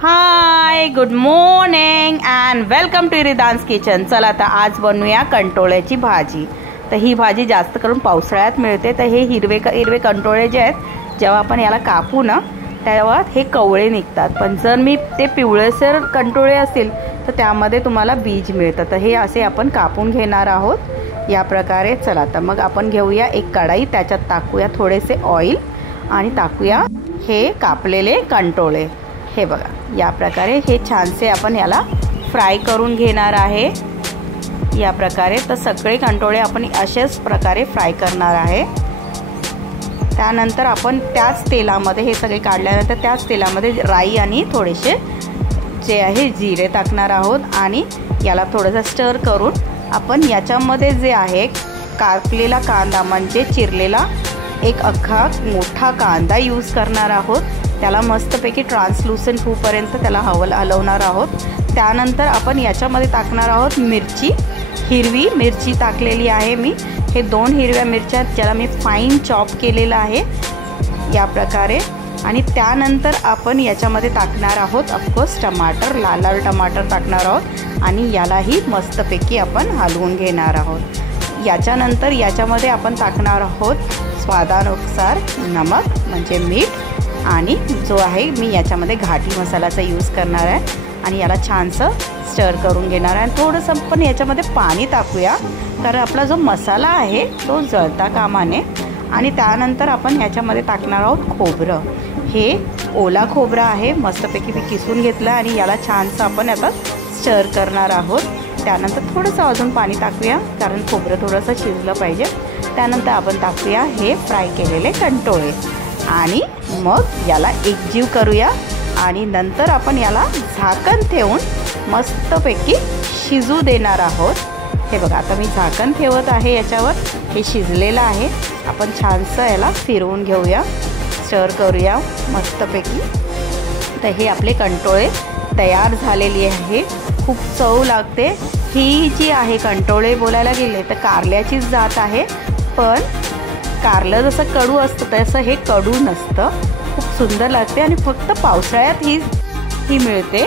High, good morning and welcome to Ridhan's kitchen. चला आता आज बनवूया कंटोळ्याची भाजी। तर ही भाजी जास्त करून पावसाळ्यात मिळते। तर हे हिरवे कंटोळे जे आहेत जेव्हा आपण याला कापू ना तेव्हा हे कवळे निघतात, पण जर मी ते पिवळेसर कंटोळे असतील तर त्यामध्ये तुम्हाला बीज मिळतं। तर हे असे आपण कापून घेणार आहोत या प्रकारे। चला तर मग आपण घेऊया एक कढाई, त्याच्यात टाकूया थोडेसे ऑइल आणि टाकूया हे कापलेले कंटोळे। हे बघा या प्रकारे हे छानसे आपण याला फ्राय करून घेणार आहे या प्रकारे। तर सगळे कंटोळे आपण अशाच प्रकारे फ्राय करणार आहे। त्यानंतर आपण त्याच तेलामध्ये हे सगळे काढल्यानंतर त्याच तेलामध्ये राई आणि थोडेसे जे आहे जिरे टाकणार आहोत आणि याला थोडंसं स्टर करून आपण याच्यामध्ये जे आहे कापलेला कांदा म्हणजे चिरलेला एक अख्खा मोठा कांदा यूज करणार आहोत। त्याला मस्तपैकी ट्रान्सलुसेंट होईपर्यंत त्याला हलवणार आहोत। त्यानंतर आपण याच्यामध्ये टाकणार आहोत मिरची, हिरवी मिरची टाकलेली आहे मी। हे 2 हिरव्या मिरच्या ज्याला मी फाईन चॉप केलेला आहे या प्रकारे। आणि त्यानंतर आपण याच्यामध्ये टाकणार आहोत ऑफकोर्स टमाटर, लाल टमाटर टाकणार आहोत आणि यालाही मस्तपैकी आपण हलवून घेणार आहोत। याच्यानंतर याच्यामध्ये आपण टाकणार आहोत स्वादानुसार नमक म्हणजे मीठ आणि जो आहे मी याच्यामध्ये घाटी मसाल्याचा यूज करणार आहे आणि याला छानसं स्टर करून घेणार आहे। थोडंसं पण याच्यामध्ये पाणी टाकूया कारण आपला जो मसाला आहे तो जळता कामा नये। आणि त्यानंतर आपण याच्यामध्ये टाकणार आहोत खोबरं। हे ओला खोबरं आहे, मस्तपैकी मी किसून घेतलं आणि याला छानसं आपण आता स्टर करणार आहोत। त्यानंतर थोडंसं अजून पाणी टाकूया कारण खोबरं थोडंसं शिजलं पाहिजे। त्यानंतर आपण टाकूया हे फ्राय केलेले कंटोळे आणि मग याला एकजीव करूया आणि नंतर आपण याला झाकण ठेवून मस्तपैकी शिजू देणार आहोत। हे बघा आता मी झाकण ठेवत आहे याच्यावर, हे शिजलेलं आहे। आपण छानसं याला फिरवून घेऊया, स्टर करूया मस्तपैकी। तर हे आपले कंटोळे तयार झालेली आहे। खूप चव लागते। ही जी आहे कंटोळे बोलायला गेले तर कारल्याचीच जात आहे, पण कारलं जसं कडू असतं तसं हे कडू नसतं। खूप सुंदर लागते आणि फक्त पावसाळ्यात ही मिळते।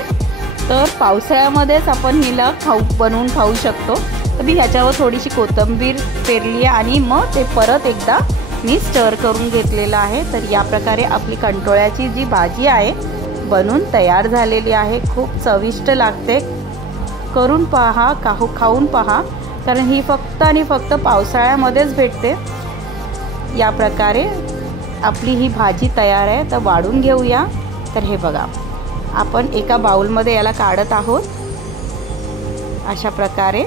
तर पावसाळ्यामध्येच आपण हिला बनवून खाऊ शकतो। तर मी ह्याच्यावर थोडीशी कोथिंबीर पेरली आणि मग ते परत एकदा मी स्टर करून घेतलेलं आहे। तर या प्रकारे आपली कंटोळ्याची जी भाजी आहे बनून तयार झालेली आहे। खूप चविष्ट लागते, करून पहा, खाऊन पहा कारण ही फक्त आणि फक्त पावसाळ्यामध्येच भेटते। या प्रकारे आपली ही भाजी तयार आहे। तर वाढून घेऊया। तर हे बघा आपण एका बाउलमध्ये याला काढत आहोत अशा प्रकारे।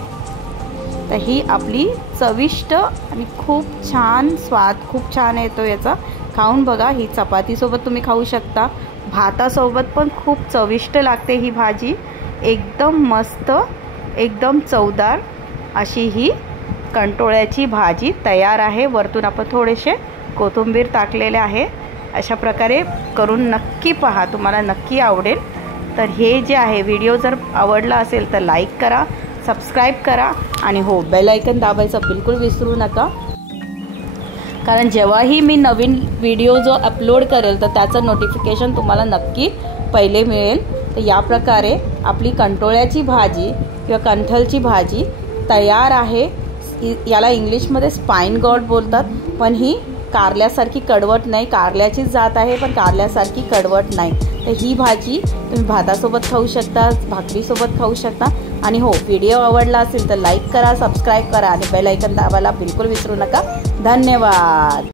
तर ही आपली चविष्ट आणि खूप छान स्वाद खूप छान येतो याचा। खाऊन बघा, ही चपातीसोबत तुम्ही खाऊ शकता, भातासोबत पण खूप चविष्ट लागते ही भाजी। एकदम मस्त, एकदम चवदार अशी ही कंटोळ्याची भाजी तयार आहे। वरतून आपण थोडेसे कोथिंबीर टाकलेले आहे। अशा प्रकारे करून नक्की पहा, तुम्हाला नक्की आवडेल। तर हे जे आहे व्हिडिओ जर आवडला असेल तर लाईक करा, सबस्क्राईब करा आणि हो बेल आयकन दाबायचं बिलकुल विसरू नका कारण जेव्हाही मी नवीन व्हिडिओ जो अपलोड करेल तर त्याचं नोटिफिकेशन तुम्हाला नक्की पहिले मिळेल। तर या प्रकारे आपली कंटोळ्याची भाजी किंवा कंठलची भाजी तयार आहे। याला इंग्लिशमध्ये स्पाइन गॉड बोलतात, पण ही कारल्यासारखी कडवट नाही। कारल्याचीच जात आहे पण कारल्यासारखी कडवट नाही। तर ही भाजी तुम्ही भातासोबत खाऊ शकता, भाकरीसोबत खाऊ शकता। आणि हो व्हिडिओ आवडला असेल तर लाईक करा, सबस्क्राईब करा आणि बेल आयकन दाबायला बिलकुल विसरू नका। धन्यवाद।